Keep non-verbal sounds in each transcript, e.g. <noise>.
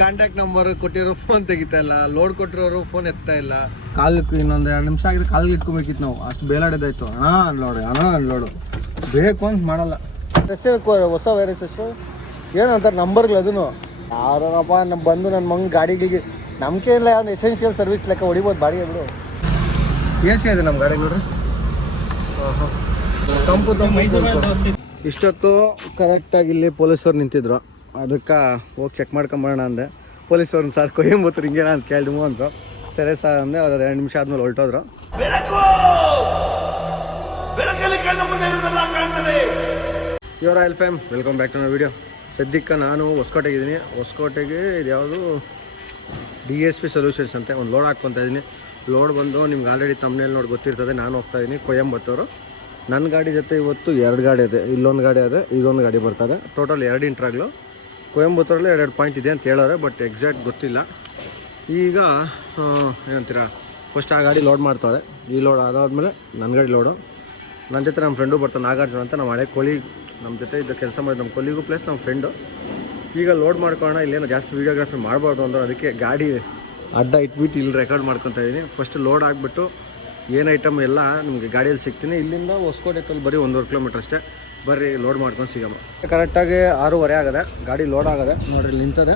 Contact number ಕೊಟ್ಟಿರೋ phone ತೆಗಿತಾ ಇಲ್ಲ ಲೋಡ್ ಕೊಟ್ಟಿರೋರು ಫೋನ್ ಎತ್ತಾ ಇಲ್ಲ. ಕಾಲಕ್ಕೆ ಇನ್ನೊಂದು ಎರಡು ನಿಮಿಷ ಆಗಿದ್ರೆ ಕಾಲಿಗೆ ಇಟ್ಕೊಬೇಕಿತ್ತು ನಾವು. ಅಷ್ಟು ಬೇಲಾಡಿದಾಯ್ತು ಹಣ ಅನ್ಲೋಡು ಹಣ ಅನ್ಲೋಡು. ಬೇಕು ಅಂತ ಮಾಡಲ್ಲ. ಹೊಸ ವೈರಸ್ ಎಷ್ಟು ಏನಂತಾರೆ? ನಂಬರ್ಗಳು ಅದನ್ನು ಯಾರಪ್ಪ ನಮ್ಮ ಬಂದು ನನ್ನ ಮಂಗ್ ಗಾಡಿಗಳಿಗೆ ನಮ್ಗೆ ಇಲ್ಲ ಯಾವ್ದು ಎಸೆನ್ಷಿಯಲ್ ಸರ್ವಿಸ್ ಲೆಕ್ಕ ಹೊಡಿಬೋದು ಬಾಡಿಗೆ ಬಿಡು. ಎ ಸಿ ಇದೆ ನಮ್ಮ ಗಾಡಿ ನೋಡ್ರಿ. ಇಷ್ಟೊತ್ತು ಕರೆಕ್ಟಾಗಿ ಇಲ್ಲಿ ಪೊಲೀಸರು ನಿಂತಿದ್ರು. ಅದಕ್ಕೆ ಹೋಗಿ ಚೆಕ್ ಮಾಡ್ಕೊಂಬರೋಣ ಅಂದೆ. ಪೊಲೀಸವ್ರನ್ನ ಸರ್ ಕೊಯ್ಯಂಬತ್ತು ಹಿಂಗೆ ಅಂತ ಕೇಳಿದ್ಮು ಅಂದರು ಸರಿ ಸರ್ ಅಂದೆ ಅವ್ರು ಎರಡು ನಿಮಿಷ ಆದ್ಮೇಲೆ ಹೊರಟೋದ್ರು. Your oil fam welcome back to my video ಸದ್ಯಕ್ಕೆ ನಾನು ಹೊಸ್ಕೋಟೆಗೆ ಇದ್ದೀನಿ ಹೊಸಕೋಟೆಗೆ ಇದು ಯಾವುದು ಡಿ ಎಸ್ ಪಿ ಸೊಲ್ಯೂಷನ್ಸ್ ಅಂತ ಒಂದು ಲೋಡ್ ಹಾಕ್ಕೊತಾ ಇದ್ದೀನಿ ಲೋಡ್ ಬಂದು ನಿಮ್ಗೆ ಆಲ್ರೆಡಿ ತಮ್ಮನೇಲಿ ನೋಡಿ ಗೊತ್ತಿರ್ತದೆ. ನಾನು ಹೋಗ್ತಾ ಇದ್ದೀನಿ ಕೊಯಂಬತ್ತೂರು. ನನ್ನ ಗಾಡಿ ಜೊತೆ ಇವತ್ತು ಎರಡು ಗಾಡಿ ಇದೆ. ಇಲ್ಲೊಂದು ಗಾಡಿ ಇದೆ ಇದೊಂದು ಗಾಡಿ ಬರ್ತದೆ ಟೋಟಲ್ ಎರಡು ಇಂಟ್ರಾಗ್ಲು ಕೊಯಂಬತ್ತೂರಲ್ಲಿ ಎರಡೆರಡು ಪಾಯಿಂಟ್ ಇದೆ ಅಂತ ಹೇಳೋರೆ, ಬಟ್ ಎಕ್ಸಾಕ್ಟ್ ಗೊತ್ತಿಲ್ಲ. ಈಗ ಏನಂತೀರ, ಫಸ್ಟ್ ಆ ಗಾಡಿ ಲೋಡ್ ಮಾಡ್ತಾರೆ. ಈ ಲೋಡ್ ಅದಾದಮೇಲೆ ನನ್ನ ಗಾಡಿ ಲೋಡು. ನನ್ನ ಜೊತೆ ನಮ್ಮ ಫ್ರೆಂಡು ಬರ್ತಾನೆ ನಾಗಾರ್ಜುನ ಅಂತ. ನಮ್ಮ ಹಳೆ ಕೊಲಿ ನಮ್ಮ ಜೊತೆ ಇದ್ದ ಕೆಲಸ ಮಾಡಿದ ನಮ್ಮ ಕೊಲಿಗೂ ಪ್ಲಸ್ ನಮ್ಮ ಫ್ರೆಂಡು ಈಗ ಲೋಡ್ ಮಾಡ್ಕೊಳ್ಳೋಣ, ಇಲ್ಲೇನೋ ಜಾಸ್ತಿ ವೀಡಿಯೋಗ್ರಫಿ ಮಾಡಬಾರ್ದು ಅಂದ್ರೆ ಅದಕ್ಕೆ ಗಾಡಿ ಅಡ್ಡ ಇಟ್ಬಿಟ್ಟು ಇಲ್ಲಿ ರೆಕಾರ್ಡ್ ಮಾಡ್ಕೊತಾ ಇದ್ದೀನಿ ಫಸ್ಟ್ ಲೋಡ್ ಆಗಿಬಿಟ್ಟು, ಏನು ಐಟಮ್ ಎಲ್ಲ ನಿಮಗೆ ಗಾಡಿಯಲ್ಲಿ ಸಿಗ್ತೀನಿ. ಇಲ್ಲಿಂದ ಹೊಸಕೋಟೆ ಟೋಲ್ ಬರೀ ಒಂದೂವರೆ ಕಿಲೋಮೀಟ್ರ್ ಅಷ್ಟೇ. ಬರ್ರಿ ಲೋಡ್ ಮಾಡ್ಕೊಂಡು ಸಿಗಮ್ಮ. ಕರೆಕ್ಟಾಗಿ ಆರೂವರೆ ಆಗದೆ, ಗಾಡಿ ಲೋಡ್ ಆಗದೆ, ನೋಡ್ರಿ ನಿಂತದೆ.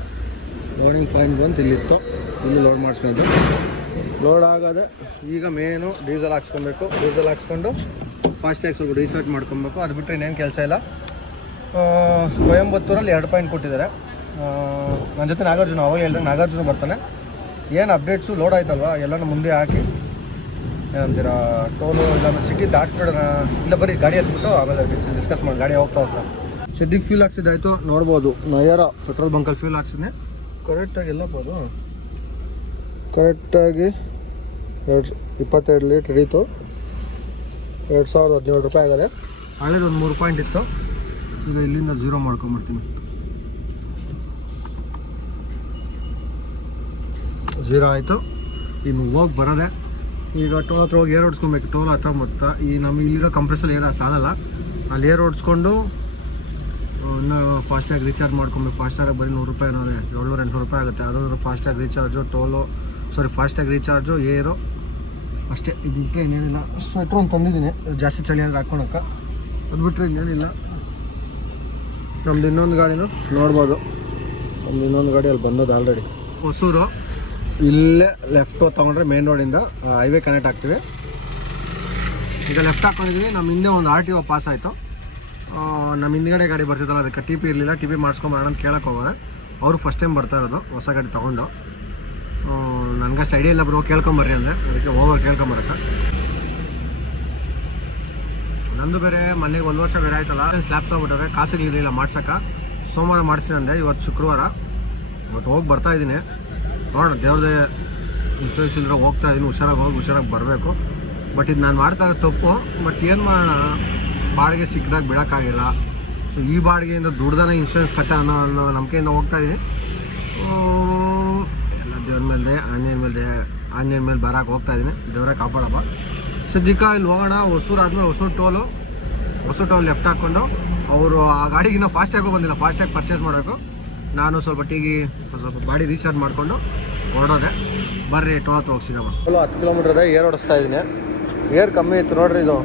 ಲೋಡಿಂಗ್ ಪಾಯಿಂಟ್ ಬಂದು ಇಲ್ಲಿತ್ತು. ಇಲ್ಲಿ ಲೋಡ್ ಮಾಡಿಸ್ಕೊಂಡು. ಲೋಡ್ ಆಗದೆ, ಈಗ ಮೇನು ಡೀಸೆಲ್ ಹಾಕ್ಸ್ಕೊಬೇಕು. ಡೀಸೆಲ್ ಹಾಕ್ಸ್ಕೊಂಡು ಫಾಸ್ಟ್ಯಾಗಿ ಸ್ವಲ್ಪ ರೀಸರ್ಚ್ ಮಾಡ್ಕೊಬೇಕು. ಅದು ಬಿಟ್ಟರೆ ಇನ್ನೇನು ಕೆಲಸ ಇಲ್ಲ. ಕೊಯಂಬತ್ತೂರಲ್ಲಿ ಎರಡು ಪಾಯಿಂಟ್ ಕೊಟ್ಟಿದ್ದಾರೆ. ನನ್ನ ಜೊತೆ ನಾಗಾರ್ಜುನ ಅವಾಗ ಹೇಳಿದ್ರೆ ನಾಗಾರ್ಜುನ ಬರ್ತಾನೆ. ಏನು ಅಪ್ಡೇಟ್ಸು ಲೋಡ್ ಆಯ್ತಲ್ವಾ? ಎಲ್ಲನೂ ಮುಂದೆ ಹಾಕಿ. ಏನಂತೀರಾ, ಟೋಲು ಇಲ್ಲ ಸಿಟಿ ದಾಟ್ಬಿಡೋಣ. ಇಲ್ಲ, ಬರೀ ಗಾಡಿ ಹತ್ಬಿಟ್ಟು ಆಮೇಲೆ ಡಿಸ್ಕಸ್ ಮಾಡಿ, ಗಾಡಿ ಹೋಗ್ತಾ ಹೋಗ್ತಾ. ಸದ್ಯಕ್ಕೆ ಫ್ಯೂಲ್ ಹಾಕ್ಸಿದ್ದಾಯ್ತು ನೋಡ್ಬೋದು. ನಯಾರ ಪೆಟ್ರೋಲ್ ಬಂಕಲ್ಲಿ ಫ್ಯೂಲ್ ಹಾಕ್ಸಿದ್ನೆ. ಕರೆಕ್ಟಾಗಿ ಎಲ್ಲಬೋದು ಕರೆಕ್ಟಾಗಿ ಎರಡು ಇಪ್ಪತ್ತೆರಡು ಲೀಟ್ರ್ ಹಿಡೀತು. ಎರಡು ಸಾವಿರದ ಹದಿನೇಳು ರೂಪಾಯಿ ಆಗಿದೆ. ಹಳೇದು ಒಂದು ಮೂರು ಪಾಯಿಂಟ್ ಇತ್ತು. ಈಗ ಇಲ್ಲಿಂದ ಝೀರೋ ಮಾಡ್ಕೊಂಬಿಡ್ತೀನಿ. ಝೀರೋ ಆಯಿತು. ಇನ್ನು ಹೋಗಿ ಬರೋದೆ. ಈಗ ಟೋಲ್ ಹತ್ರ ಹೋಗಿ ಏರ್ ಓಡಿಸ್ಕೊಬೇಕು. ಟೋಲ್ ಹತ್ರ ಮೊತ್ತ. ಈ ನಮ್ಮ ಇಲ್ಲಿರೋ ಕಂಪ್ರೆಸಲ್ಲಿ ಏರ್ ಸಾಲಲ್ಲ. ಅಲ್ಲಿ ಏರ್ ಓಡಿಸ್ಕೊಂಡು ಇನ್ನೂ ಫಾಸ್ಟಾಗಿ ರೀಚಾರ್ಜ್ ಮಾಡ್ಕೊಬೇಕು. ಫಾಸ್ಟಾಗಿ ಬರೀ ನೂರು ರೂಪಾಯಿ ಅನ್ನೋದೇ ಏಳ್ನೂರು, ಎಂಟುನೂರು ರೂಪಾಯಿ ಆಗುತ್ತೆ. ಅದರ ಫಾಸ್ಟಾಗಿ ರೀಚಾರ್ಜು ಟೋಲು ಸಾರಿ ಫಾಸ್ಟಾಗಿ ರೀಚಾರ್ಜು ಏರು ಅಷ್ಟೇ. ಇದು ಬಿಟ್ಟರೆ ಇನ್ನೇನಿಲ್ಲ. ಸ್ವೆಟ್ರ್ ಒಂದು ತಂದಿದ್ದೀನಿ. ಜಾಸ್ತಿ ಚಳಿ ಆದರೆ ಹಾಕ್ಕೊಳಕ್ಕೆ ಅದು ಬಿಟ್ಟರೆ ಇನ್ನೇನಿಲ್ಲ. ನಮ್ದು ಇನ್ನೊಂದು ಗಾಡಿನೂ ನೋಡ್ಬೋದು. ನಮ್ದು ಇನ್ನೊಂದು ಗಾಡಿ ಅಲ್ಲಿ ಬಂದದ್ದು ಆಲ್ರೆಡಿ ಹೊಸೂರು. ಇಲ್ಲೇ ಲೆಫ್ಟ್ ತೊಗೊಂಡ್ರೆ ಮೇನ್ ರೋಡಿಂದ ಹೈವೇ ಕನೆಕ್ಟ್ ಆಗ್ತೀವಿ. ಈಗ ಲೆಫ್ಟ್ ಹಾಕೊಂಡಿದ್ವಿ ನಮ್ಮ ಹಿಂದೆ ಒಂದು ಆರ್ ಟಿ ಒ ಪಾಸ್ ಆಯಿತು. ನಮ್ಮ ಹಿಂದ್ಗಡೆ ಗಾಡಿ ಬರ್ತಿದ್ದಲ್ಲ ಅದಕ್ಕೆ ಟಿ ಪಿ ಇರಲಿಲ್ಲ. ಟಿ ಪಿ ಮಾಡಿಸ್ಕೊಂಬರೋಣ ಅಂತ ಕೇಳಕ್ಕೆ ಹೋಗೋರೆ ಅವರು ಫಸ್ಟ್ ಟೈಮ್ ಬರ್ತಾ ಇರೋದು, ಹೊಸ ಗಾಡಿ ತೊಗೊಂಡು. ನನಗಷ್ಟು ಐಡಿಯಾ ಇಲ್ಲ ಬರೋ ಕೇಳ್ಕೊಂಬರ್ರಿ ಅಂದರೆ. ಅದಕ್ಕೆ ಹೋಗೋರು ಕೇಳ್ಕೊಂಬರಕ್ಕೆ. ನಂದು ಬೇರೆ ಮನೆಗೆ ಒಂದು ವರ್ಷ ಬೇರೆ ಆಯ್ತಲ್ಲ. ಸ್ಲ್ಯಾಬ್ ತೊಗೊಂಡ್ಬಿಟ್ರೆ ಇರಲಿಲ್ಲ ಮಾಡ್ಸೋಕೆ ಸೋಮವಾರ ಮಾಡಿಸ್ತೀನಿ ಅಂದರೆ ಇವತ್ತು ಶುಕ್ರವಾರ. ಇವತ್ತು ಹೋಗಿ ಬರ್ತಾ ಇದ್ದೀನಿ. ನೋಡೋಣ, ದೇವ್ರದೇ ಇನ್ಶೂರೆನ್ಸ್ ಇಲ್ದ್ರೆ ಹೋಗ್ತಾ ಇದ್ದೀನಿ, ಹುಷಾರಾಗಿ ಹೋಗಿ ಹುಷಾರಾಗಿ ಬರಬೇಕು. ಬಟ್ ಇದು ನಾನು ಮಾಡ್ತಾ ಇರೋ ತಪ್ಪು. ಬಟ್ ಏನು ಮಾಡೋಣ? ಬಾಡಿಗೆ ಸಿಕ್ಕಿದಾಗ ಬಿಡೋಕ್ಕಾಗಿಲ್ಲ. ಸೊ ಈ ಬಾಡಿಗೆಯಿಂದ ದುಡ್ದಾನೆ ಇನ್ಶೂರೆನ್ಸ್ ಕಟ್ಟ ಅನ್ನೋ ಅನ್ನೋ ನಂಬಿಕೆಯಿಂದ ಹೋಗ್ತಾ ಇದ್ದೀನಿ. ಎಲ್ಲ ದೇವ್ರ ಮೇಲೆ ಆನ್ಲೈನ್ ಮೇಲೆ ಆನ್ಲೈನ್ ಮೇಲೆ ಬರೋಕೆ ಹೋಗ್ತಾ ಇದ್ದೀನಿ. ದೇವರೇ ಕಾಪಾಡಪ್ಪ. ಸದ್ಯಕ್ಕೆ ಇಲ್ಲಿ ಹೋಗೋಣ. ಹೊಸೂರು ಆದಮೇಲೆ Hosur toll Hosur toll left ಹಾಕ್ಕೊಂಡು. ಅವರು ಆ ಗಾಡಿಗೆ ಇನ್ನೂ ಫಾಸ್ಟ್ಯಾಗೂ ಬಂದಿಲ್ಲ ಫಾಸ್ಟ್ಯಾಗಿ ಪರ್ಚೇಸ್ ಮಾಡಬೇಕು. ನಾನು ಸ್ವಲ್ಪ ಟೀಗಿ ಸ್ವಲ್ಪ ಬಾಡಿ ರೀಚಾರ್ಜ್ ಮಾಡಿಕೊಂಡು ಹೊರಡೋದೆ. ಬರ್ರಿ ಟೋಲ್ ಹತ್ರ ಹೋಗ್ಸಿದವ ಹತ್ತು ಕಿಲೋಮೀಟರ್ ಇದೆ ಏರ್ ಓಡಿಸ್ತಾ ಇದ್ದೀನಿ ಏರ್ ಕಮ್ಮಿ ಇತ್ತು ನೋಡ್ರಿ ಇದು.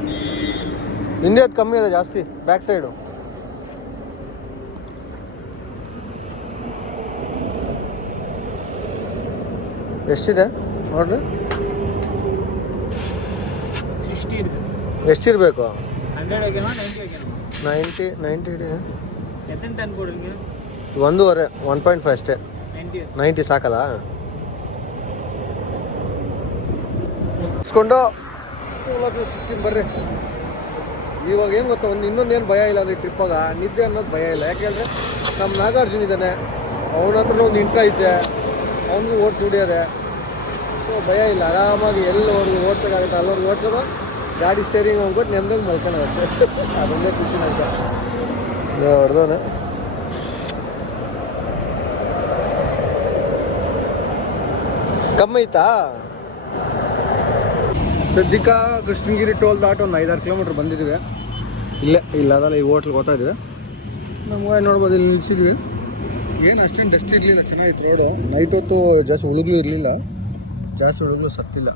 ಹಿಂದೆ ಅದು ಕಮ್ಮಿ ಇದೆ ಜಾಸ್ತಿ ಬ್ಯಾಕ್ ಸೈಡು ಎಷ್ಟಿದೆ ನೋಡ್ರಿ ಎಷ್ಟಿರ್ಬೇಕು? ನೈಂಟಿ ನೈಂಟಿ ಇದೆ. ಒಂದೂವರೆ ಒನ್ ಪಾಯಿಂಟ್ ಫೈವ್ ಅಷ್ಟೇ. ನೈಂಟಿ ನೈಂಟಿ ಸಾಕಲ್ಲ? ಇಸ್ಕೊಂಡು. ಸಿಗ್ತೀನಿ ಬರ್ರಿ. ಇವಾಗ ಏನು ಗೊತ್ತಾ ಒಂದು ಇನ್ನೊಂದು ಏನು ಭಯ ಇಲ್ಲ ಅವ್ರಿಗೆ ಟ್ರಿಪ್ಪಾಗ ನಿದ್ದೆ ಅನ್ನೋದು ಭಯ ಇಲ್ಲ. ಯಾಕೆಂದರೆ ನಮ್ಮ ನಾಗಾರ್ಜುನ ಇದ್ದಾನೆ ಅವನ ಹತ್ರ ಒಂದು ಇಂಟ್ರ ಐತೆ. ಅವನಿಗೂ ಓಟ್ ದುಡಿಯೋದೆ ಸೊ ಭಯ ಇಲ್ಲ. ಆರಾಮಾಗಿ ಎಲ್ಲವರೆಗೂ ಓಡ್ಸೋಕ್ಕಾಗುತ್ತೆ? ಅಲ್ಲವರೆಗೂ ಓಡಿಸೋದು ಗಾಡಿ ಸ್ಟೇರಿಂಗ್ ಹೋಗ್ಬಿಟ್ಟು ನೆಮ್ಮದಿ ಮಲ್ಕೊಳ್ಳೋದು ಅಷ್ಟೇ. <laughs> ಅದೊಂದೇ ಖುಷಿ ನನಗೆ. ಹೊಡೆದವನೆ. ಕಮ್ಮಿ ಐತಾ ಸದ್ಯಕ್ಕ ಕೃಷ್ಣಗಿರಿ ಟೋಲ್ ದಾಟ್ ಒಂದು ಐದಾರು ಕಿಲೋಮೀಟ್ರ್ ಬಂದಿದ್ದೀವಿ. ಇಲ್ಲ ಇಲ್ಲ ಅದಲ್ಲ ಈ ಹೋಟ್ಲ್ಗೆ ಹೋಗ್ತಾ ಇದ್ದೀವಿ. ನಮ್ಮ ಗಾಡಿ ನೋಡ್ಬೋದು ಇಲ್ಲಿ ನಿಲ್ಸಿದ್ವಿ ಏನು ಅಷ್ಟೇನು ಡಸ್ಟ್ ಇರಲಿಲ್ಲ ಚೆನ್ನಾಗಿತ್ತು ರೋಡು ನೈಟ್ ಹೊತ್ತು ಜಾಸ್ತಿ ಹುಳುಗಳು ಇರಲಿಲ್ಲ. ಜಾಸ್ತಿ ಹುಳುಗಳು ಸತ್ತಿಲ್ಲ.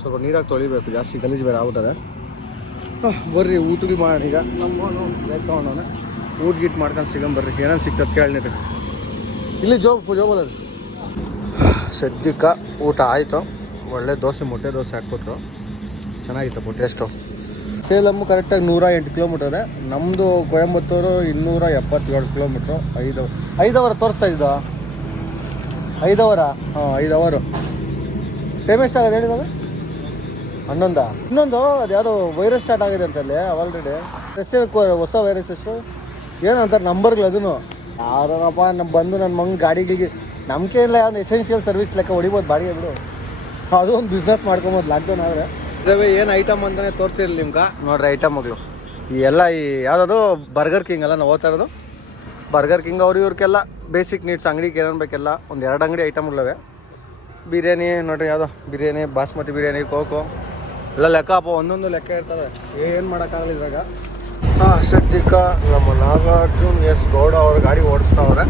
ಸ್ವಲ್ಪ ನೀರಾಗಿ ತೊಳಿಬೇಕು ಜಾಸ್ತಿ ಗಲೀಜು ಬೇರೆ ಆಹ್, ಬರ್ರಿ ಊಟಕ್ಕೆ ಮಾಡೋಣ ಈಗ. ನಮ್ಮ ಬೇಕು ತೊಗೊಂಡವನ ಊಟ ಗೀಟ್ ಮಾಡ್ಕೊಂಡು ಸಿಗಂಬರ್ರಿ ಏನೇನು ಸಿಗ್ತದೆ ಕೇಳಿ ಇಲ್ಲಿ ಜೋಬ್ ಜೋಬಲ್ಲಿ ಸದ್ಯಕ್ಕೆ ಊಟ ಆಯಿತು. ಒಳ್ಳೆ ದೋಸೆ ಮೊಟ್ಟೆ ದೋಸೆ ಹಾಕ್ಬಿಟ್ರು ಚೆನ್ನಾಗಿತ್ತಪ್ಪ ಟೇಸ್ಟು ಸೇಲಮ್ಮು ಕರೆಕ್ಟಾಗಿ ನೂರ ಎಂಟು ಕಿಲೋಮೀಟರ್ ನಮ್ಮದು ಕೊಯಂಬತ್ತೂರು ಇನ್ನೂರ ಎಪ್ಪತ್ತೇಳು ಕಿಲೋಮೀಟ್ರು ಐದು ಐದು ಅವರ್ ತೋರಿಸ್ತಾ ಇದ್ದು ಐದು ಅವರ ಹಾಂ ಐದು ಅವರು ಟೈಮ್ ಎಷ್ಟಾಗದೆ ಹೇಳಿ ಇವಾಗ ಹನ್ನೊಂದ? ಇನ್ನೊಂದು, ಅದು ಯಾವುದೋ ವೈರಸ್ ಸ್ಟಾರ್ಟ್ ಆಗಿದೆ ಅಂತಲ್ಲಿ ಆಲ್ರೆಡಿ ಹೆಸರು ಹೊಸ ವೈರಸ್ ಹೆಸರು ಏನು ಅಂತಾರೆ ನಂಬರ್ಗಳು ಅದನ್ನು ಯಾರಪ್ಪ ನಮ್ಮ ಬಂದು ನನ್ನ ಮಂಗ್ ಗಾಡಿಗಳಿಗೆ ನಂಬಿಕೆ ಇಲ್ಲ ಯಾವ್ದು ಎಸೆನ್ಷಿಯಲ್ ಸರ್ವಿಸ್ ಲೆಕ್ಕ ಹೊಡಿಬೋದು ಬಾಡಿಗೆ ಬಿಡು. ಅದು ಒಂದು ಬಿಸ್ನೆಸ್ ಮಾಡ್ಕೊಬೋದು ಲಾಕ್ಡೌನ್ ಆದರೆ. ಇದಾವೆ ಏನು ಐಟಮ್ ಅಂತಲೇ ತೋರಿಸಿರಲಿ ನಿಮ್ಗೆ? ನೋಡ್ರಿ ಐಟಮ್ಗಳು ಈ ಎಲ್ಲ ಈ ಯಾವುದಾದ್ರು ಬರ್ಗರ್ ಕಿಂಗ್ ಅಲ್ಲ ನಾವು ಓದ್ತಾ ಇರೋದು. ಬರ್ಗರ್ ಕಿಂಗ್ ಅವ್ರು ಇವ್ರಿಗೆಲ್ಲ ಬೇಸಿಕ್ ನೀಡ್ಸ್ ಅಂಗಡಿಗೆ ಏನೇನು ಬೇಕೆಲ್ಲ ಒಂದು ಎರಡು ಅಂಗಡಿ ಐಟಮ್ಗಳಿವೆ ಬಿರಿಯಾನಿ ನೋಡ್ರಿ ಯಾವುದೋ? ಬಿರಿಯಾನಿ ಬಾಸ್ಮತಿ ಬಿರಿಯಾನಿ ಕೋಕೋ. ಎಲ್ಲ ಲೆಕ್ಕ ಅಪ್ಪ ಒಂದೊಂದು ಲೆಕ್ಕ ಇರ್ತವೆ. ಏನು ಮಾಡೋಕ್ಕಾಗಲ್ಲ ಇದ್ರಾಗ. ಹಾಂ ಸದ್ಯಕ್ಕೆ ನಮ್ಮ ನಾಗಾರ್ಜುನ್ ಎಸ್ ಗೌಡ ಅವ್ರ ಗಾಡಿ ಓಡಿಸ್ತಾವ್ರೆ.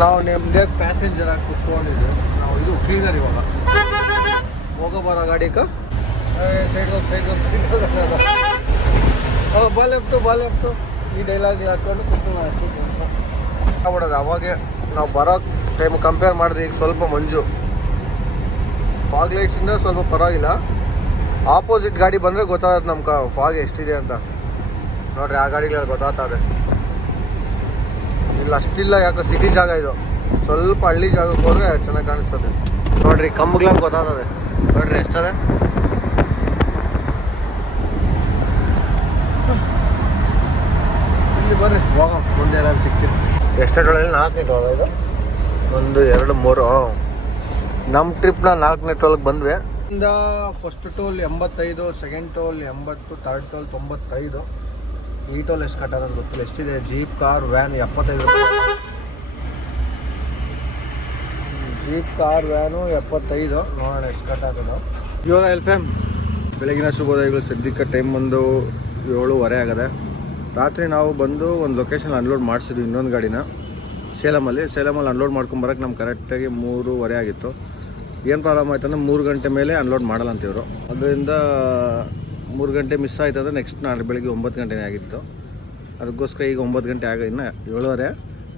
ನಾವು ನಿಮ್ದೇ ಪ್ಯಾಸೆಂಜರ್ ಆಗಿ ಕುತ್ಕೊಂಡಿದ್ವಿ. ನಾವು ಇದು ಕ್ಲೀನರ್ ಇವಾಗ. ಹೋಗೋ ಬರೋ ಗಾಡಿಗೆ ಸೈಡ್ ಸೈಡ್ ಸೈಡ್ ಹೋಗಿ ಬಾ ಈ ಡೈಲಾಗ್ ಹಾಕೊಂಡು ಕುತ್ಕೊಂಡು ಆಗ್ಬಿಡೋದು ಅವಾಗೆ ನಾವು ಬರೋ ಟೈಮ್ ಕಂಪೇರ್ ಮಾಡಿದ್ರೆ ಈಗ ಸ್ವಲ್ಪ ಮಂಜು. ಫಾಗ್ ಲೈಟ್ಸಿಂದ ಸ್ವಲ್ಪ ಪರವಾಗಿಲ್ಲ. ಆಪೋಸಿಟ್ ಗಾಡಿ ಬಂದರೆ ಗೊತ್ತಾಗುತ್ತೆ ನಮ್ಗೆ ಫಾಗ್ ಎಷ್ಟಿದೆ ಅಂತ. ನೋಡ್ರಿ, ಆ ಗಾಡಿಗಳಲ್ಲಿ ಗೊತ್ತಾಗ್ತದೆ ಇಲ್ಲ, ಅಷ್ಟಿಲ್ಲ ಯಾಕೋ ಸಿಟಿ ಜಾಗ ಇದು. ಸ್ವಲ್ಪ ಹಳ್ಳಿ ಜಾಗಕ್ಕೆ ಹೋದ್ರೆ ಚೆನ್ನಾಗಿ ಕಾಣಿಸ್ತದೆ. ನೋಡ್ರಿ ಕಂಬಗ್ಲಾಗ ಗೊತ್ತಾಗ್ತದೆ. ನೋಡ್ರಿ, ಎಷ್ಟದೆ? ಇಲ್ಲಿ ಬರ್ರಿ ಹೋಗ, ಮುಂದೆ ಏನಾದ್ರು ಸಿಗ್ತೀವಿ ಎಷ್ಟೇಟೊಳಗೆ ನಾಲ್ಕನೇ ಟೋಲ್ ಇದು? ಒಂದು, ಎರಡು, ಮೂರು ನಮ್ಮ ಟ್ರಿಪ್ನ ನಾಲ್ಕನೇ ಟೋಲ್ಗೆ ಬಂದ್ವಿ. ಇಂದ ಫಸ್ಟ್ ಟೋಲ್ ಎಂಬತ್ತೈದು ಸೆಕೆಂಡ್ ಟೋಲ್ ಎಂಬತ್ತು ತರ್ಡ್ ಟೋಲ್ ತೊಂಬತ್ತೈದು. ಈ ಟೋಲ್ ಎಷ್ಟು ಕಟ್ಟೋದು ಅಂತ ಗೊತ್ತಿಲ್ಲ ಎಷ್ಟಿದೆ ಜೀಪ್ ಕಾರ್ ವ್ಯಾನ್ ಎಪ್ಪತ್ತೈದು ಜೀಪ್ ಕಾರ್ ವ್ಯಾನು ಎಪ್ಪತ್ತೈದು ನೋಡೋಣ ಎಷ್ಟು ಕಟ್ಟಾಗೋದು ಇವಾಗ ಎಲ್ ಎಂ ಬೆಳಗಿನ ಶುಭೋದಯಗಳು. ಸದ್ಯಕ್ಕೆ ಟೈಮ್ ಬಂದು ಏಳುವರೆ ಆಗದೆ. ರಾತ್ರಿ ನಾವು ಬಂದು ಒಂದು ಲೊಕೇಶನ್ ಅನ್ಲೋಡ್ ಮಾಡಿಸಿದ್ವಿ, ಇನ್ನೊಂದು ಗಾಡಿನ. ಸೇಲಮಲ್ಲಿ. ಸೇಲಮಲ್ಲಿ ಅನ್ಲೋಡ್ ಮಾಡ್ಕೊಂಬರಕ್ಕೆ ನಮ್ಗೆ ಕರೆಕ್ಟಾಗಿ ಮೂರುವರೆ ಆಗಿತ್ತು. ಏನು ಪ್ರಾಬ್ಲಮ್ ಆಯ್ತು ಅಂದರೆ ಮೂರು ಗಂಟೆ ಮೇಲೆ ಅನ್ಲೋಡ್ ಮಾಡಲ್ಲ ಅಂತಿವರು ಅದರಿಂದ ಮೂರು ಗಂಟೆ ಮಿಸ್ ಆಯ್ತು ಅಂದರೆ ನೆಕ್ಸ್ಟ್ ನಾಳೆ ಬೆಳಗ್ಗೆ ಒಂಬತ್ತು ಗಂಟೆನೇ ಆಗಿತ್ತು. ಅದಕ್ಕೋಸ್ಕರ ಈಗ ಒಂಬತ್ತು ಗಂಟೆ ಆಗ ಇನ್ನು ಏಳುವರೆ,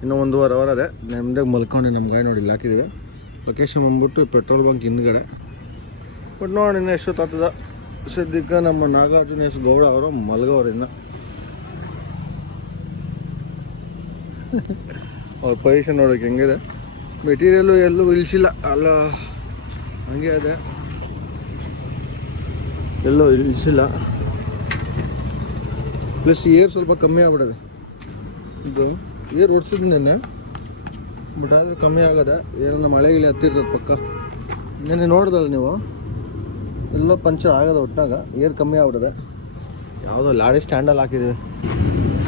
ಇನ್ನೂ ಒಂದೂವರೆ ಅವರ್ ಅದೇ. ನೆಮ್ಮದಿ ಮಲ್ಕೊಂಡು ನಮ್ಮ ಗಾಡಿ ನೋಡಿ ಇಲ್ಲಿ ಲೊಕೇಶನ್ ಬಂದ್ಬಿಟ್ಟು ಪೆಟ್ರೋಲ್ ಬಂಕ್ ಹಿಂದ್ಗಡೆ. ಬಟ್ ನೋಡಿ ಇನ್ನು ಎಷ್ಟೊತ್ತಾಗ್ತದ ಸದ್ಯಕ್ಕೆ ನಮ್ಮ ನಾಗಾರ್ಜುನ ಎಸ್ ಗೌಡ ಅವರು ಮಲಗೋರು ಇನ್ನು. <laughs> ಅವ್ರ ಪೊಸಿಷನ್ ನೋಡೋಕೆ ಹೆಂಗಿದೆ. ಮೆಟೀರಿಯಲ್ಲು ಎಲ್ಲೂ ಇಳಿಸಿಲ್ಲ. ಅಲ್ಲ, ಹಂಗೆ ಅದೇ. ಎಲ್ಲೋ ಇಳಿಸಿಲ್ಲ ಪ್ಲಸ್ ಏರ್ ಸ್ವಲ್ಪ ಕಮ್ಮಿ ಆಗ್ಬಿಡದೆ. ಇದು ಏರ್ ಓಡಿಸಿದ್ ನಿನ್ನೆ ಬಟ್ ಆದರೆ ಕಮ್ಮಿ ಆಗದೆ ನಮ್ಮ ಮಳೆ ಇಲ್ಲಿ ಹತ್ತಿರ್ತದೆ ಪಕ್ಕ. ನೆನ್ನೆ ನೋಡಿದ್ರಲ್ಲ ನೀವು? ಎಲ್ಲೋ ಪಂಚರ್ ಆಗದ ಒಟ್ಟಾಗ ಏರ್ ಕಮ್ಮಿ ಆಗ್ಬಿಡದೆ. ಯಾವುದೋ ಲಾರಿ ಸ್ಟ್ಯಾಂಡಲ್ಲಿ ಹಾಕಿದ್ದೀವಿ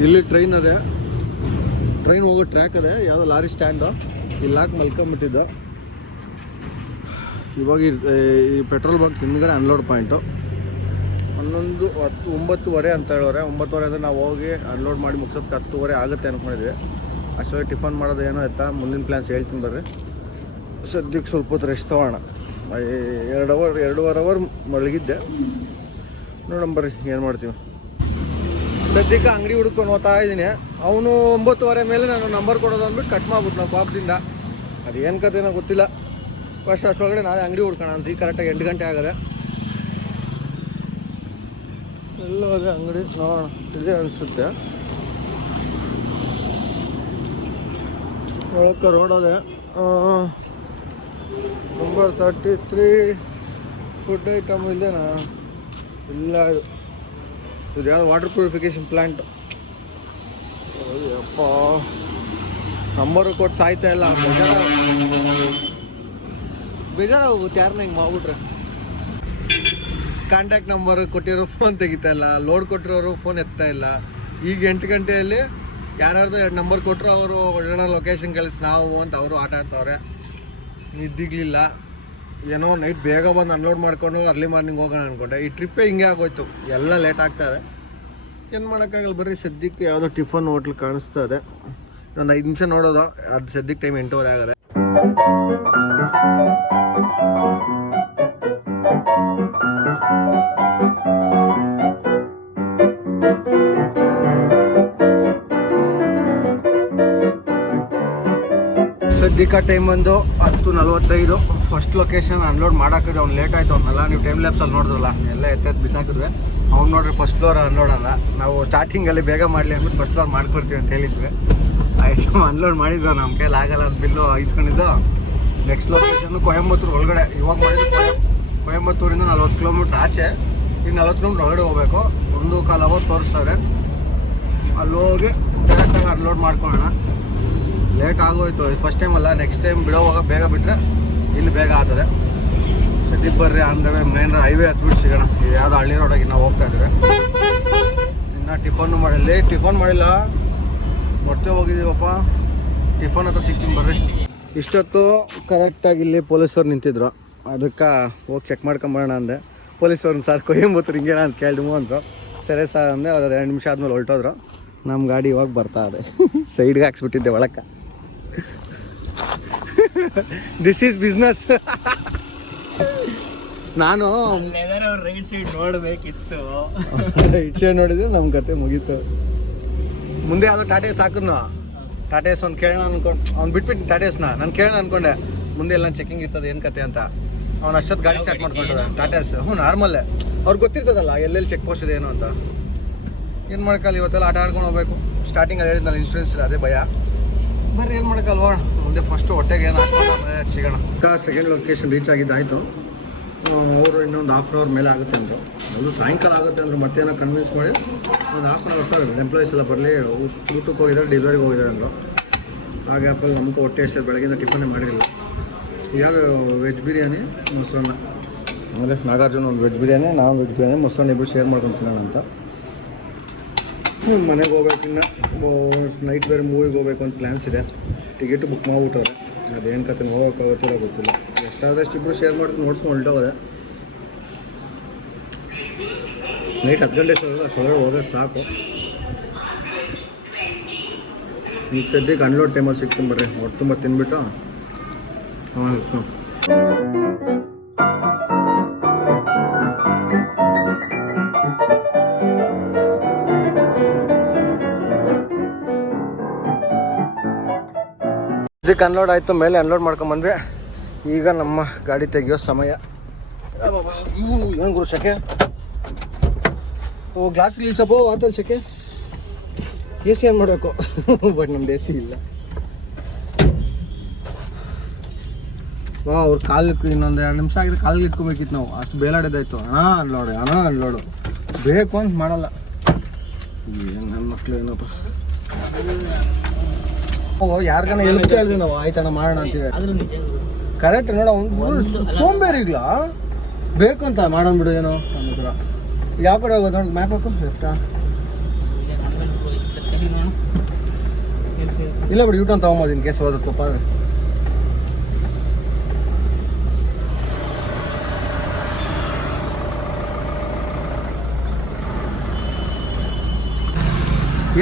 ಇಲ್ಲಿ ಟ್ರೈನ್ ಅದೇ. ಟ್ರೈನ್ ಹೋಗೋ ಟ್ರ್ಯಾಕ್ ಅದೇ ಯಾವುದೋ ಲಾರಿ ಸ್ಟ್ಯಾಂಡು ಇಲ್ಲಿ ಹಾಕಿ ಮಲ್ಕೊಂಬಿಟ್ಟಿದ್ದ. ಇವಾಗ ಈ ಪೆಟ್ರೋಲ್ ಬಂಕ್ ಹಿಂದ್ಗಡೆ ಅನ್ಲೋಡ್ ಪಾಯಿಂಟು ಹನ್ನೊಂದು ಹತ್ತು ಒಂಬತ್ತುವರೆ ಅಂತ ಹೇಳೋರೆ. ಒಂಬತ್ತುವರೆ ಅಂದರೆ ನಾವು ಹೋಗಿ ಅನ್ಲೋಡ್ ಮಾಡಿ ಮುಗಿಸೋದಕ್ಕೆ ಹತ್ತುವರೆ ಆಗುತ್ತೆ ಅಂದ್ಕೊಂಡಿದ್ವಿ ಅಷ್ಟೇ ಟಿಫನ್ ಮಾಡೋದು ಏನೋ ಆಯ್ತಾ? ಮುಂದಿನ ಪ್ಲ್ಯಾನ್ಸ್ ಹೇಳ್ತೀನಿ ಬರ್ರಿ. ಸದ್ಯಕ್ಕೆ ಸ್ವಲ್ಪ ಹೊತ್ತು ರೆಸ್ಟ್ ತೊಗೋಣ. ಎರಡು ಅವರ್ ಎರಡೂವರೆ ಅವರ್ ಮಳಗಿದ್ದೆ ನೋಡೋಣ ಬರ್ರಿ, ಏನು ಮಾಡ್ತೀವಿ. ಸದ್ಯಕ್ಕೆ ಅಂಗಡಿ ಹುಡ್ಕೊಂಡು ಹೋಗ್ತಾ ಇದ್ದೀನಿ. ಅವನು ಒಂಬತ್ತುವರೆ ಮೇಲೆ ನಾನು ನಂಬರ್ ಕೊಡೋದು ಅಂದ್ಬಿಟ್ಟು ಕಟ್ ಮಾಡ್ಬಿಟ್ಟು ನಾವು ಪಾಪದಿಂದ. ಅದು ಏನು ಕಥೆನೋ ಗೊತ್ತಿಲ್ಲ. ಫಸ್ಟ್ ಅಷ್ಟೊಳಗಡೆ ನಾವೇ ಅಂಗಡಿ ಹುಡ್ಕೋಣ ಅಂತ. ಈ ಕರೆಕ್ಟಾಗಿ ಎಂಟು ಗಂಟೆ ಆಗದೆ. ಎಲ್ಲೋ ಅದೇ ಅಂಗಡಿ ನೋಡೋಣ. ಇದೆ ಅನಿಸುತ್ತೆ. ಒಳಕ್ಕೆ ರೋಡ್ ಅದೇ. Number thirty three food item ಇಲ್ಲೇನಾ? ಇಲ್ಲ ಇದು. ಇದು ಯಾವ್ದು water purification plant Ayyappa. Number ಕೊಟ್ಟು ಸಾಯ್ತಾ ಇಲ್ಲ. ಬೇಜಾರ ಬೇಜಾರಾಗುತ್ತೆ ಯಾರನ್ನ ಹಿಂಗೆ ಮಾಡ್ಬಿಟ್ರೆ. ಕಾಂಟ್ಯಾಕ್ಟ್ ನಂಬರ್ ಕೊಟ್ಟಿರೋ ಫೋನ್ ತೆಗಿತಾ ಇಲ್ಲ ಲೋಡ್ ಕೊಟ್ಟಿರೋರು ಫೋನ್ ಎತ್ತಾ ಇಲ್ಲ. ಈಗ ಎಂಟು ಗಂಟೆಯಲ್ಲಿ ಯಾರ್ಯಾರ್ದು ಎರಡು ನಂಬರ್ ಕೊಟ್ಟರು ಅವರು ಒಳ್ಳೆ ಲೊಕೇಶನ್ ಕಳಿಸಿ ನಾವು ಅಂತ ಅವರು ಆಟ ಆಡ್ತಾವ್ರೆ. ನಿದ್ದಿಗ್ಲಿಲ್ಲ ಏನೋ ನೈಟ್ ಬೇಗ ಬಂದು ಅನ್ಲೋಡ್ ಮಾಡ್ಕೊಂಡು ಅರ್ಲಿ ಮಾರ್ನಿಂಗ್ ಹೋಗೋಣ ಅಂದ್ಕೊಂಡೆ ಈ ಟ್ರಿಪ್ಪೇ ಹಿಂಗೆ ಆಗೋಯ್ತು. ಎಲ್ಲ ಲೇಟ್ ಆಗ್ತಾ ಇದೆ. ಏನು ಮಾಡೋಕ್ಕಾಗಲ್ಲ ಬರೀ ಸದ್ಯಕ್ಕೆ ಯಾವುದೋ ಟಿಫನ್ ಹೋಟ್ಲ್ ಇದೆ. ಒಂದು ಐದು ನಿಮಿಷ ನೋಡೋದು. ಅದು ಸದ್ಯಕ್ಕೆ ಟೈಮ್ ಎಂಟೂವರೆ ಆಗದೆ. ಸದ್ಯಕ್ಕೆ ಟೈಮ್ ಬಂದು ಹತ್ತು ನಲ್ವತ್ತೈದು. ಫಸ್ಟ್ ಲೊಕೇಶನ್ ಅನ್ಲೋಡ್ ಮಾಡಾಕಿದ್ರೆ ಅವ್ನು ಲೇಟ್ ಆಯ್ತು. ಅವನ್ನೆಲ್ಲ ನೀವು ಟೈಮ್ ಲ್ಯಾಪ್ಸಲ್ಲಿ ನೋಡಿದ್ರಲ್ಲ, ಎಲ್ಲ ಎತ್ತೆತ್ತು ಬಿಸಾಕಿದ್ವಿ. ಅವ್ನು ನೋಡ್ರಿ ಫಸ್ಟ್ ಫ್ಲೋರ್ ಅನ್ಲೋಡ್ ಅಲ್ಲ. ನಾವು ಸ್ಟಾರ್ಟಿಂಗಲ್ಲಿ ಬೇಗ ಮಾಡಲಿ ಅಂದ್ಬಿಟ್ಟು ಫಸ್ಟ್ ಫ್ಲೋರ್ ಮಾಡ್ಕೊಡ್ತೀವಿ ಅಂತ ಹೇಳಿದ್ವಿ. ಐಟಮ್ ಅನ್ಲೋಡ್ ಮಾಡಿದ್ವಿ ನಮ್ಮ ಕೈಲಿ ಆಗಲ್ಲ ಅಂತ ಬಿಲ್ಲು ಇಸ್ಕೊಂಡಿದ್ದು ನೆಕ್ಸ್ಟ್ ಲೊಕೇಶನ್ ಕೊಯಂಬತ್ತೂರು ಒಳಗಡೆ. ಇವಾಗ ಮಾಡಿದ್ವಿ ಕೊಯಂ ಕೊಯಂಬತ್ತೂರಿಂದ ನಲ್ವತ್ತು ಕಿಲೋಮೀಟ್ರ್ ಆಚೆ. ಈಗ ನಲ್ವತ್ತು ಕಿಲೋಮೀಟ್ರ್ ಒಳಗಡೆ ಹೋಗ್ಬೇಕು. ಒಂದು ಕಾಲು ಅವರ್ ತೋರಿಸ್ತಾರೆ ಅಲ್ಲಿ ಹೋಗಿ ಡೈರೆಕ್ಟಾಗಿ ಅನ್ಲೋಡ್ ಮಾಡ್ಕೊಳ್ಳೋಣ. ಲೇಟ್ ಆಗೋಯ್ತು. ಫಸ್ಟ್ ಟೈಮ್ ಅಲ್ಲ. ನೆಕ್ಸ್ಟ್ ಟೈಮ್ ಬಿಡೋವಾಗ ಬೇಗ ಬಿಟ್ಟರೆ ಇಲ್ಲಿ ಬೇಗ ಆಗ್ತದೆ. ಸದ್ಯಕ್ಕೆ ಬರ್ರಿ ಅಂದ್ರೆ ಮೇನ್ ಹೈವೇ ಹತ್ಬಿಟ್ಟು ಸಿಗೋಣ. ಇದು ಯಾವುದೋ ಹಳ್ಳಿ ರೋಡಾಗಿ ನಾವು ಹೋಗ್ತಾ ಇದ್ದೀವಿ. ಇನ್ನು ಟಿಫನ್ನು ಮಾಡಿಲ್ಲ. ಟಿಫನ್ ಮಾಡಿಲ್ಲ. ಮೊಟ್ಟೆ ಹೋಗಿದ್ದೀವಪ್ಪ. ಟಿಫನ್ ಹತ್ರ ಸಿಕ್ತೀನಿ, ಬರ್ರಿ. ಇಷ್ಟೊತ್ತು ಕರೆಕ್ಟಾಗಿ ಇಲ್ಲಿ ಪೊಲೀಸರು ನಿಂತಿದ್ರು. ಅದಕ್ಕೆ ಹೋಗಿ ಚೆಕ್ ಮಾಡ್ಕೊಂಬರೋಣ ಅಂದೆ. ಪೊಲೀಸವ್ರನ್ನ ಸರ್ ಕೊಯಂಬತ್ತೂರು ಹಿಂಗೆ ಅಂತ ಕೇಳಿದ್ಮು ಅಂದರು ಸರಿ ಸರ್ ಅಂದೆ ಅವ್ರು ಎರಡು ನಿಮಿಷ ಆದ್ಮೇಲೆ ಹೊರಟೋದ್ರು. ನಮ್ಮ ಗಾಡಿ ಇವಾಗ ಬರ್ತಾ ಇದೆ. <laughs> ಸೈಡ್ಗೆ ಹಾಕ್ಸ್ಬಿಟ್ಟಿದ್ದೆ ಒಳಕ್ಕೆ ದಿಸ್ ಈಸ್ ಬಿಸ್ನೆಸ್ ನಾನು ರೈಟ್ ಸೈಡ್ ನೋಡ್ಬೇಕಿತ್ತು. <laughs> ಇಚ್ಛೆ ನೋಡಿದ್ರೆ ನಮ್ಮ ಕತೆ ಮುಗೀತು. ಮುಂದೆ ಯಾವುದೋ ಟಾಟಾ ಎಸ್ ಹಾಕಿದ್ನು ಟಾಟಾ ಎಸ್ ಅವ್ನು ಕೇಳೋಣ ಅನ್ಕೊಂಡು ಅವ್ನು ಬಿಟ್ಬಿಟ್ಟು ಟಾಟೇಸ್ನ ಎಸ್ನ ನಾನು ಕೇಳೋಣ ಅನ್ಕೊಂಡೆ. ಮುಂದೆ ಎಲ್ಲ ಚೆಕಿಂಗ್ ಇರ್ತದೆ ಏನು ಕತೆ ಅಂತ. ಅವ್ನು ಅಷ್ಟೊತ್ತು ಗಾಡಿ ಸ್ಟಾರ್ಟ್ ಮಾಡ್ಕೊಂಡ್ರೆ. ಟಾಟಾಸ್ ಹ್ಞೂ ನಾರ್ಮಲ್ಲೇ ಅವ್ರಿಗೆ ಗೊತ್ತಿರ್ತದಲ್ಲ, ಎಲ್ಲೆಲ್ಲಿ ಚೆಕ್ ಪೋಸ್ಟ್ ಇದೆ ಏನು ಅಂತ. ಏನು ಮಾಡೋಕ್ಕಲ್ಲ ಇವತ್ತೆಲ್ಲ ಆಟ ಆಡ್ಕೊಂಡು ಹೋಗ್ಬೇಕು. ಸ್ಟಾರ್ಟಿಂಗಲ್ಲಿ ಹೇಳಿದ್ನಲ್ಲ ಇನ್ಶೂರೆನ್ಸ್ ಇಲ್ಲ ಅದೇ ಭಯ. ಬರ್ರಿ ಏನು ಮಾಡೋಕ್ಕಲ್ವಾ? ಮುಂದೆ ಫಸ್ಟ್ ಹೊಟ್ಟೆಗೆ ಏನು ಆಮೇಲೆ ಸಿಗೋಣ. ಸೆಕೆಂಡ್ ಲೊಕೇಶನ್ ರೀಚ್ ಆಗಿದ್ದಾಯಿತು ಅವರು ಇನ್ನೊಂದು ಹಾಫ್ ಆನ್ ಅವರ್ ಮೇಲೆ ಆಗುತ್ತೆ ಅಂದರು. ಅದು ಸಾಯಂಕಾಲ ಆಗುತ್ತೆ ಅಂದರು, ಮತ್ತೇನೋ ಕನ್ವಿನ್ಸ್ ಮಾಡಿ. ಒಂದು half an hour sir employees ಎಲ್ಲ ಬರಲಿ ಊಟಕ್ಕೆ ಹೋಗಿದ್ದಾರೆ ಡೆಲಿವರಿಗೆ ಹೋಗಿದ್ದಾರೆ ಅಂದರು. ಹಾಗೆ ಅಪ್ಪ ನಮಗೂ ಹೊಟ್ಟೆ ಸರ್ ಬೆಳಗಿಂದ ಟಿಫನ್ ಮಾಡಿರಲಿಲ್ಲ. ವೆಜ್ ಬಿರಿಯಾನಿ ಮೊಸರನ್ನ. ಆಮೇಲೆ ನಾಗಾರ್ಜುನ ಒಂದು ವೆಜ್ ಬಿರಿಯಾನಿ ನಾನು ವೆಜ್ ಬಿರಿಯಾನಿ ಮೊಸರನ್ನ ಇಬ್ಬರು ಶೇರ್ ಮಾಡ್ಕೊಂಡು ತಿನ್ನೋಣ ಅಂತ. ಮನೆಗೆ ಹೋಗ್ಬೇಕು ಇನ್ನು. ನೈಟ್ ಬೇರೆ ಮೂವಿಗೆ ಹೋಗ್ಬೇಕು ಅಂತ ಪ್ಲ್ಯಾನ್ಸ್ ಇದೆ. ಟಿಕೆಟ್ ಬುಕ್ ಮಾಡ್ಬಿಟ್ಟವ್ರೆ. ಅದೇನು ಕತೆ ಹೋಗೋಕ್ಕಾಗುತ್ತಿಲ್ಲ ಗೊತ್ತಿಲ್ಲ. ಎಷ್ಟಾದಷ್ಟು ಇಬ್ಬರು ಶೇರ್ ಮಾಡ್ಕೊಂಡು ನೋಡ್ಸ್ಕೊಂಡು ಹೋದೆ ನೈಟ್ ಹತ್ತು ಗಂಟೆ ಸೊಳ್ಳೆ ಅಷ್ಟೊಳಗಡೆ ಹೋದ್ರೆ ಸಾಕು. ಈಗ ಸದ್ಯಕ್ಕೆ ಅನ್ಲೋಡ್ ಟೈಮಲ್ಲಿ ಸಿಗ್ತೀನಿ ಬರ್ರಿ ಹೊಟ್ಟು ತುಂಬ ತಿನ್ಬಿಟ್ಟು ಇದಕ್ಕೆ ಅನ್ಲೋಡ್ ಆಯಿತು, ಮೇಲೆ ಅನ್ಲೋಡ್ ಮಾಡ್ಕೊಂಬಂದ್ವಿ ಈಗ ನಮ್ಮ ಗಾಡಿ ತೆಗಿಯೋ ಸಮಯ. ಏನು ಗುರು ಶಕೆ? ಓ ಗ್ಲಾಸ್ ಇಳಿಸಪ್ಪ ಆತಲ್ ಶಕೆ? ಎ ಸಿ ಏನು ಮಾಡಬೇಕು. ಬಟ್ <laughs> ನಮ್ದು ಎ ಸಿ ಇಲ್ಲ. ವಾ ಅವ್ರ ಕಾಲಕ್ಕೆ ಇನ್ನೊಂದು ಎರಡು ನಿಮಿಷ ಆಗಿದೆ ಕಾಲಿಗೆ ಇಟ್ಕೊಬೇಕಿತ್ತು ನಾವು. ಅಷ್ಟು ಬೇಲಾಡೋದಾಯ್ತು. ಅಣ್ಣ ಅನ್ಲೋಡು ಅಣ್ಣ ಅನ್ಲೋಡು. ಬೇಕು ಅಂತ ಮಾಡಲ್ಲ. ಏನು ನನ್ನ ಮಕ್ಳು ಏನಪ್ಪ? ಓ ಯಾರಿಗಾನ ಎಲ್ಪ್ ಕೇಳಿದ್ವಿ ನಾವು. ಆಯ್ತಣ್ಣ ಮಾಡೋಣ ಅಂತೀವಿ ಕರೆಕ್ಟ್ ನೋಡ ಸೋಂಬೇರಿ ಸೋಂಬೇರಿಗ್ಲ ಬೇಕು ಅಂತ ಮಾಡೋಣ ಬಿಡು ಏನೋ ಅನ್ನೋದ್ರ ಯಾವ ಕಡೆ ಹೋಗೋದು? ನೋಡಿ ಮ್ಯಾಪ್ ಹಾಕು ಎಷ್ಟಾ. ಇಲ್ಲ ಬಿಡಿ ಯೂಟನ್ ತಗೊಂಬೋದು ಇನ್ ಕೇಸ್ ಹೋದತ್ತಪ್ಪ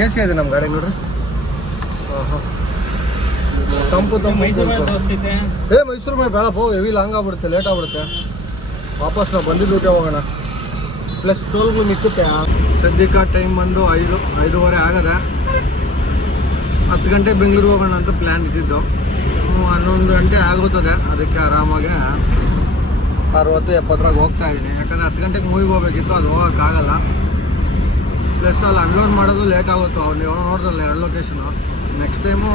ಎ ಸಿ ಇದೆ ನಮ್ಮ ಗಾಡಿ ನೋಡ್ರಿ. ತಂಪು ತಂಪು. ಏ ಮೈಸೂರು ಮೇಲೆ ಬೇಡಪ್ಪ ಹೆವಿ ಲಾಂಗ್ ಆಗ್ಬಿಡುತ್ತೆ ಲೇಟ್ ಆಗ್ಬಿಡುತ್ತೆ. ವಾಪಸ್ ನಾವು ಬಂದಿದ್ದು ಊಟ ಹೋಗೋಣ ಪ್ಲಸ್ ಟೋಲ್ಗಳು ನಿಕ್ಕುತ್ತೆ ಸದ್ಯಕ್ಕೆ ಟೈಮ್ ಬಂದು ಐದು ಐದೂವರೆ ಆಗದೆ ಹತ್ತು ಗಂಟೆ ಬೆಂಗಳೂರು ಹೋಗೋಣ ಅಂತ ಪ್ಲ್ಯಾನ್ ಇದ್ದಿದ್ದು. ಹನ್ನೊಂದು ಗಂಟೆ ಆಗುತ್ತದೆ ಅದಕ್ಕೆ ಆರಾಮಾಗಿ ಅರವತ್ತು ಎಪ್ಪತ್ತರಾಗ ಹೋಗ್ತಾ ಇದ್ದೀನಿ ಯಾಕಂದರೆ ಹತ್ತು ಗಂಟೆಗೆ ಮೂವಿಗೆ ಹೋಗ್ಬೇಕಿತ್ತು ಅದು ಹೋಗೋಕ್ಕಾಗಲ್ಲ. ಪ್ಲಸ್ ಅಲ್ಲಿ ಅನ್ಲೋಡ್ ಮಾಡೋದು ಲೇಟ್ ಆಗುತ್ತೋ ಅವ್ರು ನೀವು ನೋಡಿದ್ರಲ್ಲ ಎರಡು ಲೊಕೇಶನು ನೆಕ್ಸ್ಟ್ ಟೈಮು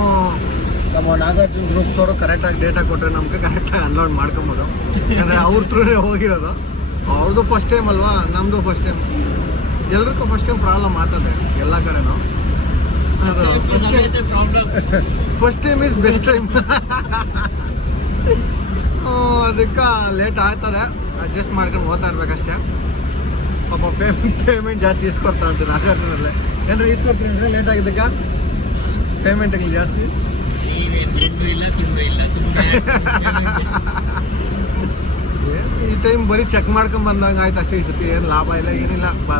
ನಮ್ಮ ನಾಗಾರ್ಜುನ ಗ್ರೂಪ್ಸ್ ಅವರು ಕರೆಕ್ಟಾಗಿ ಡೇಟಾ ಕೊಟ್ಟರೆ ನಮಗೆ ಕರೆಕ್ಟಾಗಿ ಅನ್ಲೋಡ್ ಮಾಡ್ಕೊಬೋದು. ಯಾಕಂದರೆ ಅವ್ರ ಥ್ರೂನೇ ಹೋಗಿರೋದು. ಅವ್ರದ್ದು ಫಸ್ಟ್ ಟೈಮ್ ಅಲ್ವಾ? ನಮ್ಮದು ಫಸ್ಟ್ ಟೈಮ್ ಎಲ್ರಿಗೂ ಫಸ್ಟ್ ಟೈಮ್ ಪ್ರಾಬ್ಲಮ್ ಆಗ್ತದೆ ಎಲ್ಲ ಕಡೆನೂ. First time problem first time is best time ಅದಕ್ಕೆ ಲೇಟ್ ಆಗ್ತದೆ. ಅಡ್ಜಸ್ಟ್ ಮಾಡ್ಕೊಂಡು ಓದ್ತಾ ಇರ್ಬೇಕಷ್ಟೇ. ಪಾಪ ಪೇಮೆಂಟ್ ಪೇಮೆಂಟ್ ಜಾಸ್ತಿ ಇಸ್ಕೊಡ್ತಾ ಅಂತ ನಾಗಾರ್ಜುನಲ್ಲೇ ಏನಾರ ಇಸ್ಕೊಡ್ತೀನಿ ಅಂದ್ರೆ ಲೇಟ್ ಆಗಿದ್ದಕ್ಕ ಪೇಮೆಂಟ್ಗಳು ಜಾಸ್ತಿ? ಈ ಟೈಮ್ ಬರೀ ಚೆಕ್ ಮಾಡ್ಕೊಂಡ್ ಬಂದಂಗೆ ಆಯ್ತು ಅಷ್ಟೇ ಈ ಸತಿ. ಏನು ಲಾಭ ಇಲ್ಲ ಏನಿಲ್ಲ. ಬ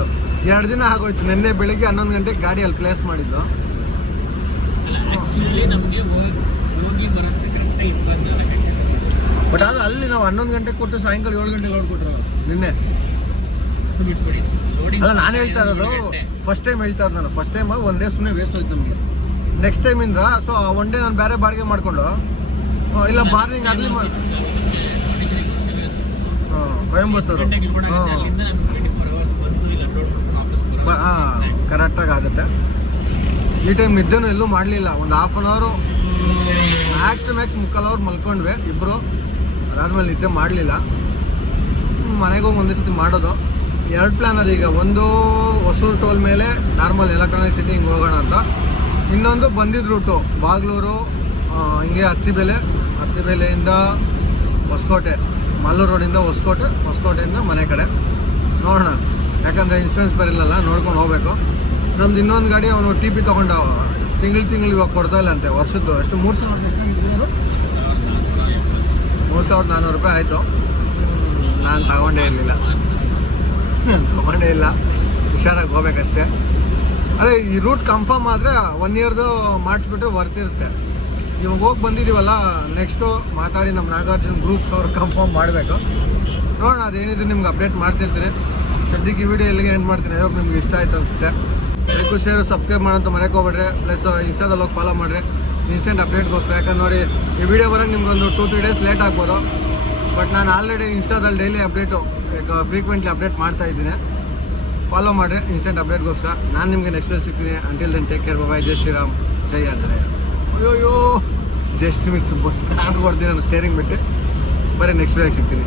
ಎರಡು ದಿನ ಆಗೋಯ್ತು. ನಿನ್ನೆ ಬೆಳಿಗ್ಗೆ ಹನ್ನೊಂದು ಗಂಟೆಗೆ ಗಾಡಿ ಅಲ್ಲಿ ಪ್ಲೇಸ್ ಮಾಡಿದ್ದು ಬಟ್ ಆದ್ರೆ ಅಲ್ಲಿ ನಾವು ಹನ್ನೊಂದು ಗಂಟೆಗೆ ಕೊಟ್ಟು ಸಾಯಂಕಾಲ ಏಳು ಗಂಟೆಗೆ ಲೋಡ್ ನಿನ್ನೆ. ಅಲ್ಲ ನಾನು ಹೇಳ್ತಾ ಇರೋದು ಫಸ್ಟ್ ಟೈಮ್ ಹೇಳ್ತಾ ಇರೋದು ನಾನು ಫಸ್ಟ್ ಟೈಮ್ ಒನ್ ಡೇ ಸುಮ್ಮನೆ ವೇಸ್ಟ್ ಹೋಯ್ತು ನಮಗೆ ನೆಕ್ಸ್ಟ್ ಟೈಮಿಂದ ಸೊ ಒನ್ ಡೇ ನಾನು ಬೇರೆ ಬಾಡಿಗೆ ಮಾಡಿಕೊಂಡು ಇಲ್ಲ ಮಾರ್ನಿಂಗ್ ಆಗಲಿ ಕೊಯಂಬತ್ತೂರು ಹಾಂ ವಾಪಸ್ ಬರೋದು ಹಾಂ ಕರೆಕ್ಟಾಗಿ ಆಗುತ್ತೆ ಈ ಟೈಮ್ ನಿದ್ದೆನೂ ಎಲ್ಲೂ ಮಾಡಲಿಲ್ಲ ಒಂದು half an hour max to max ಮುಕ್ಕಾಲು ಅವ್ರು ಮಲ್ಕೊಂಡ್ವಿ ಇಬ್ಬರು ಅದಾದ್ಮೇಲೆ ನಿದ್ದೆ ಮಾಡಲಿಲ್ಲ ಮನೆಗೆ ಹೋಗಿ ಒಂದೇ ಸತಿ ಮಾಡೋದು ಎರಡು ಪ್ಲ್ಯಾನ್ ಅದು ಈಗ. ಒಂದು ಹೊಸೂರು ಟೋಲ್ ಮೇಲೆ ನಾರ್ಮಲ್ ಎಲೆಕ್ಟ್ರಾನಿಕ್ ಸಿಟಿ ಹಿಂಗೆ ಹೋಗೋಣ ಅಂತ. ಇನ್ನೊಂದು ಬಂದಿದ್ದ ರೂಟು ಬಾಗ್ಲೂರು ಹಿಂಗೆ ಹತ್ತಿಬೆಲೆ. ಹತ್ತಿಬೆಲೆಯಿಂದ ಹೊಸಕೋಟೆ, ಮಲ್ಲೂರು ರೋಡಿಂದ ಹೊಸಕೋಟೆ, ಹೊಸಕೋಟೆಯಿಂದ ಮನೆ ಕಡೆ. ನೋಡೋಣ. ಯಾಕಂದರೆ ಇನ್ಶೂರೆನ್ಸ್ ಬರಲಿಲ್ಲ ನೋಡ್ಕೊಂಡು ಹೋಗಬೇಕು. ನಮ್ದು ಇನ್ನೊಂದು ಗಾಡಿ ಅವನು ಟಿ ಪಿ ತೊಗೊಂಡ, ತಿಂಗಳು ತಿಂಗಳು ಇವಾಗ ಕೊಡ್ತಾ ವರ್ಷದ್ದು. ಎಷ್ಟು, ಮೂರು ಸಾವಿರದ ಎಷ್ಟು ಮೂರು ಸಾವಿರದ ನಾನ್ನೂರು ರೂಪಾಯಿ ಆಯಿತು. ನಾನು ತಗೊಂಡೇ ಇರಲಿಲ್ಲ. ತಗೊಂಡೇ ಇಲ್ಲ. ಹುಷಾರಾಗಿ ಹೋಗ್ಬೇಕಷ್ಟೇ. ಅದೇ, ಈ ರೂಟ್ ಕನ್ಫರ್ಮ್ ಆದರೆ ಒನ್ ಇಯರ್ದು ಮಾಡಿಸ್ಬಿಟ್ರೆ ಬರ್ತಿರುತ್ತೆ ಇವಾಗ ಹೋಗಿ ಬಂದಿದ್ದೀವಲ್ಲ ನೆಕ್ಸ್ಟು ಮಾತಾಡಿ ನಮ್ಮ ನಾಗಾರ್ಜುನ ಗ್ರೂಪ್ಸ್ ಅವ್ರು ಕನ್ಫರ್ಮ್ ಮಾಡಬೇಕು. ನೋಡೋಣ, ಅದೇನಿದ್ರು ನಿಮ್ಗೆ ಅಪ್ಡೇಟ್ ಮಾಡ್ತಿರ್ತೀನಿ. ಸದ್ಯಕ್ಕೆ ಈ ವಿಡಿಯೋ ಎಲ್ಲಿಗೆ ಎಂಡ್ ಮಾಡ್ತೀನಿ. ಅಯ್ಯೋ ನಿಮ್ಗೆ ಇಷ್ಟ ಆಯ್ತು ಅನಿಸುತ್ತೆ. ಲೈಕು ಶೇರು ಸಬ್ಸ್ಕ್ರೈಬ್ ಮಾಡೋಂಥ ಮನೆಗೆ ಹೋಗ್ಬೇಡ್ರಿ. ಪ್ಲಸ್ ಇನ್ಸ್ಟಾದಲ್ಲಿ ಹೋಗಿ ಫಾಲೋ ಮಾಡಿರಿ ಇನ್ಸ್ಟೆಂಟ್ ಅಪ್ಡೇಟ್ಗೋಸ್ಕರ ಯಾಕಂದ್ರೆ ನೋಡಿ, ಈ ವಿಡಿಯೋ ಬರೋಕ್ಕೆ ನಿಮ್ಗೊಂದು ಟೂ ತ್ರೀ ಡೇಸ್ ಲೇಟ್ ಆಗ್ಬೋದು. ಬಟ್ ನಾನು ಆಲ್ರೆಡಿ ಇನ್ಸ್ಟಾದಲ್ಲಿ ಡೈಲಿ ಅಪ್ಡೇಟು ಫ್ರೀಕ್ವೆಂಟ್ಲಿ ಅಪ್ಡೇಟ್ ಮಾಡ್ತಾ ಇದ್ದೀನಿ. ಫಾಲೋ ಮಾಡಿ ಇನ್ಸ್ಟೆಂಟ್ ಅಪ್ಡೇಟ್ಗೋಸ್ಕರ ನಾನು ನಿಮಗೆ ನೆಕ್ಸ್ಟ್ ವೇಸ್ ಸಿಗ್ತೀನಿ. Until then take care bye ಜೈ ಶ್ರೀರಾಮ್ ಜೈ ಆಂಜನೇಯ ಅಯ್ಯೋಯ್ಯೋ! ಜಸ್ಟ್ ಮಿಸ್ ಬಸ್ ಕಾರ್ ಕೊಡ್ತೀನಿ ನಾನು ಸ್ಟೇರಿಂಗ್ ಬಿಟ್ಟು. ಬರೀ ನೆಕ್ಸ್ಟ್ ವೇಗ ಸಿಗ್ತೀನಿ.